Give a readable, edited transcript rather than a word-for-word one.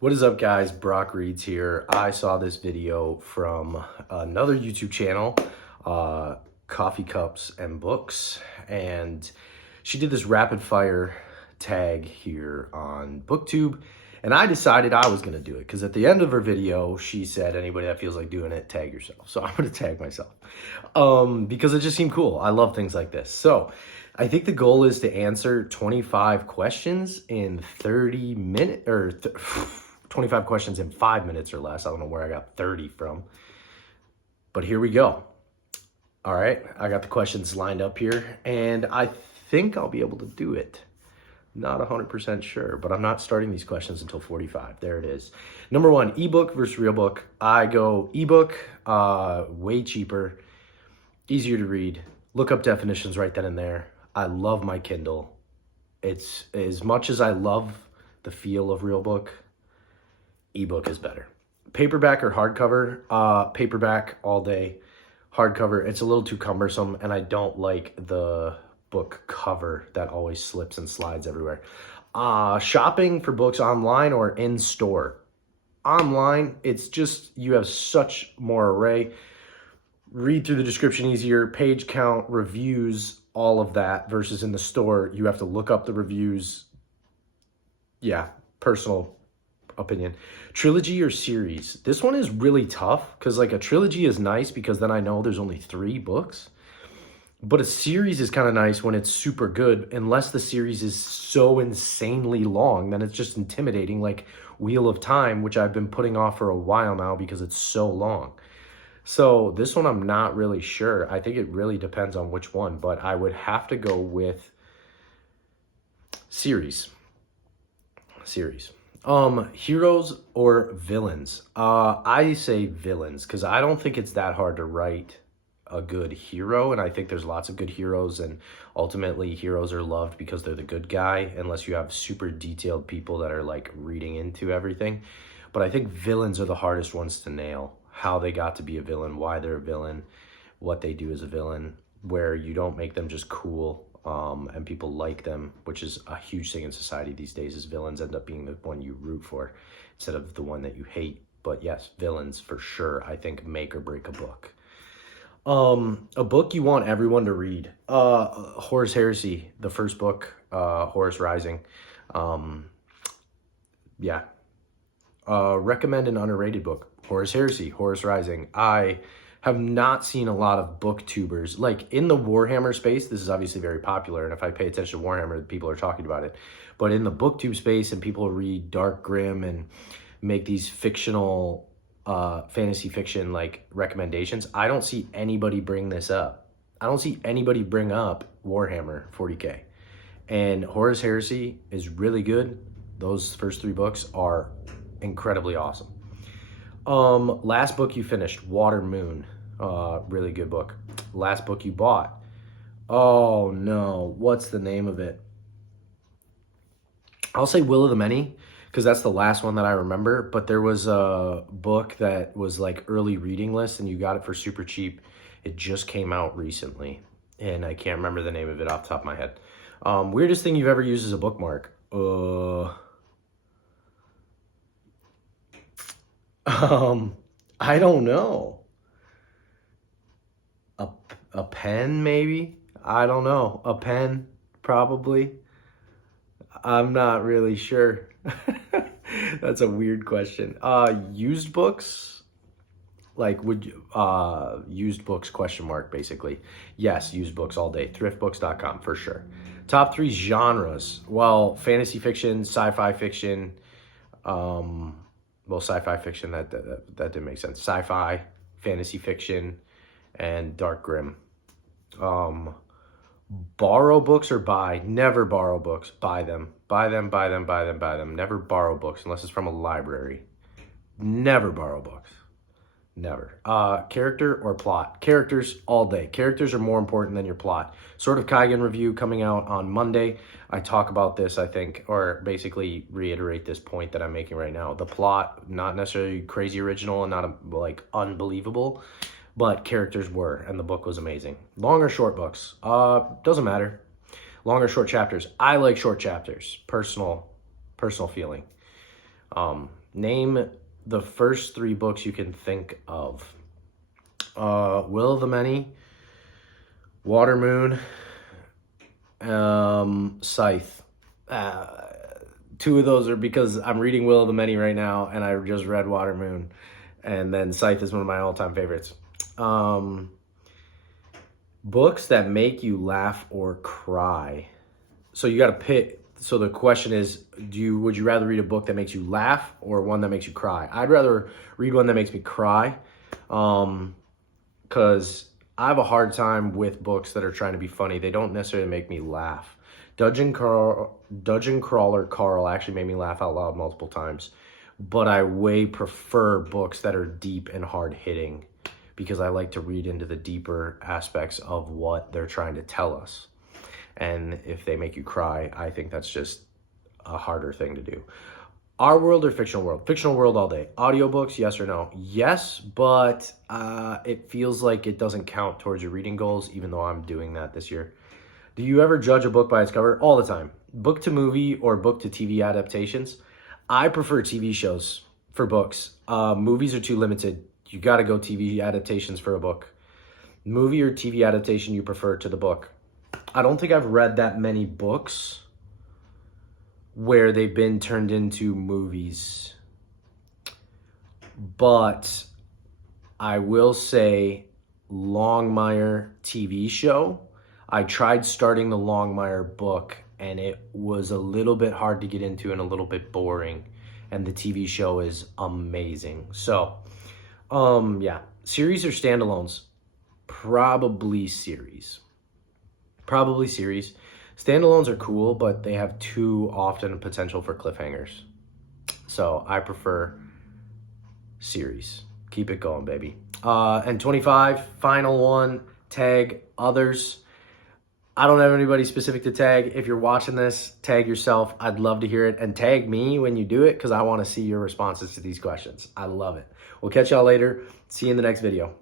What is up, guys? Brock Reads here. I saw this video from another YouTube channel, Coffee Cups and Books, and she did this rapid fire tag here on BookTube, and I decided I was going to do it because at the end of her video, she said, anybody that feels like doing it, tag yourself. So I'm going to tag myself because it just seemed cool. I love things like this. So I think the goal is to answer 25 questions in 30 minutes, or 25 questions in 5 minutes or less. I don't know where I got 30 from, but here we go. All right, I got the questions lined up here, and I think I'll be able to do it. Not 100% sure, but I'm not starting these questions until 45. There it is. Number one, ebook versus real book. I go ebook, way cheaper, easier to read. Look up definitions right then and there. I love my Kindle. It's as much as I love the feel of real book, ebook is better. Paperback or hardcover? Paperback all day. Hardcover, it's a little too cumbersome, and I don't like the book cover that always slips and slides everywhere. Shopping for books online or in store? Online, it's just, you have such more array. Read through the description easier, page count, reviews, all of that, versus in the store, you have to look up the reviews. Yeah, personal opinion. Trilogy or series? This one is really tough because like a trilogy is nice because then I know there's only 3 books. But a series is kind of nice when it's super good, unless the series is so insanely long, then it's just intimidating, like Wheel of Time, which I've been putting off for a while now because it's so long. So this one I'm not really sure. I think it really depends on which one, but I would have to go with series. Heroes or villains? I say villains because I don't think it's that hard to write a good hero, and I think there's lots of good heroes, and ultimately heroes are loved because they're the good guy, unless you have super detailed people that are like reading into everything. But I think villains are the hardest ones to nail. How they got to be a villain, why they're a villain, what they do as a villain, where you don't make them just cool and people like them, which is a huge thing in society these days, is villains end up being the one you root for instead of the one that you hate. But yes, villains for sure, I think, make or break a book. A book you want everyone to read. Horus Heresy, the first book, Horus Rising. Yeah. Recommend an underrated book. Horus Heresy, Horus Rising. I have not seen a lot of booktubers. Like in the Warhammer space, this is obviously very popular, and if I pay attention to Warhammer, people are talking about it. But in the booktube space, and people read Dark Grim and make these fictional fantasy fiction like recommendations, I don't see anybody bring this up. I don't see anybody bring up Warhammer 40K. And Horus Heresy is really good. Those first 3 books are incredibly awesome. Last book you finished, Water Moon. Really good book. Last book you bought. Oh no, what's the name of it? I'll say Will of the Many, because that's the last one that I remember, but there was a book that was like early reading list and you got it for super cheap. It just came out recently and I can't remember the name of it off the top of my head. Weirdest thing you've ever used as a bookmark? I don't know. A pen maybe? I don't know. A pen probably. I'm not really sure. That's a weird question. Used books? Like, would you, used books, question mark, basically. Yes, used books all day. Thriftbooks.com for sure. Top 3 genres. Well, fantasy fiction, sci-fi fiction. Well, sci-fi fiction, that didn't make sense. Sci-fi, fantasy fiction, and Dark Grim. Borrow books or buy? Never borrow books. Buy them. Buy them, buy them, buy them, buy them. Never borrow books unless it's from a library. Never borrow books. Never. Character or plot? Characters all day. Characters are more important than your plot. Sword of Kaigen review coming out on Monday. I talk about this, I think, or basically reiterate this point that I'm making right now. The plot, not necessarily crazy original and not like unbelievable, but characters were, and the book was amazing. Long or short books? Doesn't matter. Long or short chapters? I like short chapters. Personal feeling. Name the first 3 books you can think of. Will of the Many, Water Moon, Scythe. 2 of those are because I'm reading Will of the Many right now, and I just read Water Moon, and then Scythe is one of my all-time favorites. Books that make you laugh or cry. So you got to pick. So the question is, would you rather read a book that makes you laugh or one that makes you cry? I'd rather read one that makes me cry, because I have a hard time with books that are trying to be funny. They don't necessarily make me laugh. Dungeon Crawler Carl actually made me laugh out loud multiple times, but I way prefer books that are deep and hard-hitting because I like to read into the deeper aspects of what they're trying to tell us. And if they make you cry, I think that's just a harder thing to do. Our world or fictional world? Fictional world all day. Audiobooks, yes or no? Yes, but it feels like it doesn't count towards your reading goals, even though I'm doing that this year. Do you ever judge a book by its cover? All the time. Book to movie or book to TV adaptations? I prefer TV shows for books. Movies are too limited. You got to go TV adaptations for a book. Movie or TV adaptation you prefer to the book? I don't think I've read that many books where they've been turned into movies. But I will say Longmire TV show. I tried starting the Longmire book and it was a little bit hard to get into and a little bit boring. And the TV show is amazing. So, yeah. Series or standalones? Probably series. Probably series. Standalones are cool, but they have too often potential for cliffhangers. So I prefer series. Keep it going, baby. And 25, final one, tag others. I don't have anybody specific to tag. If you're watching this, tag yourself. I'd love to hear it. And tag me when you do it because I want to see your responses to these questions. I love it. We'll catch y'all later. See you in the next video.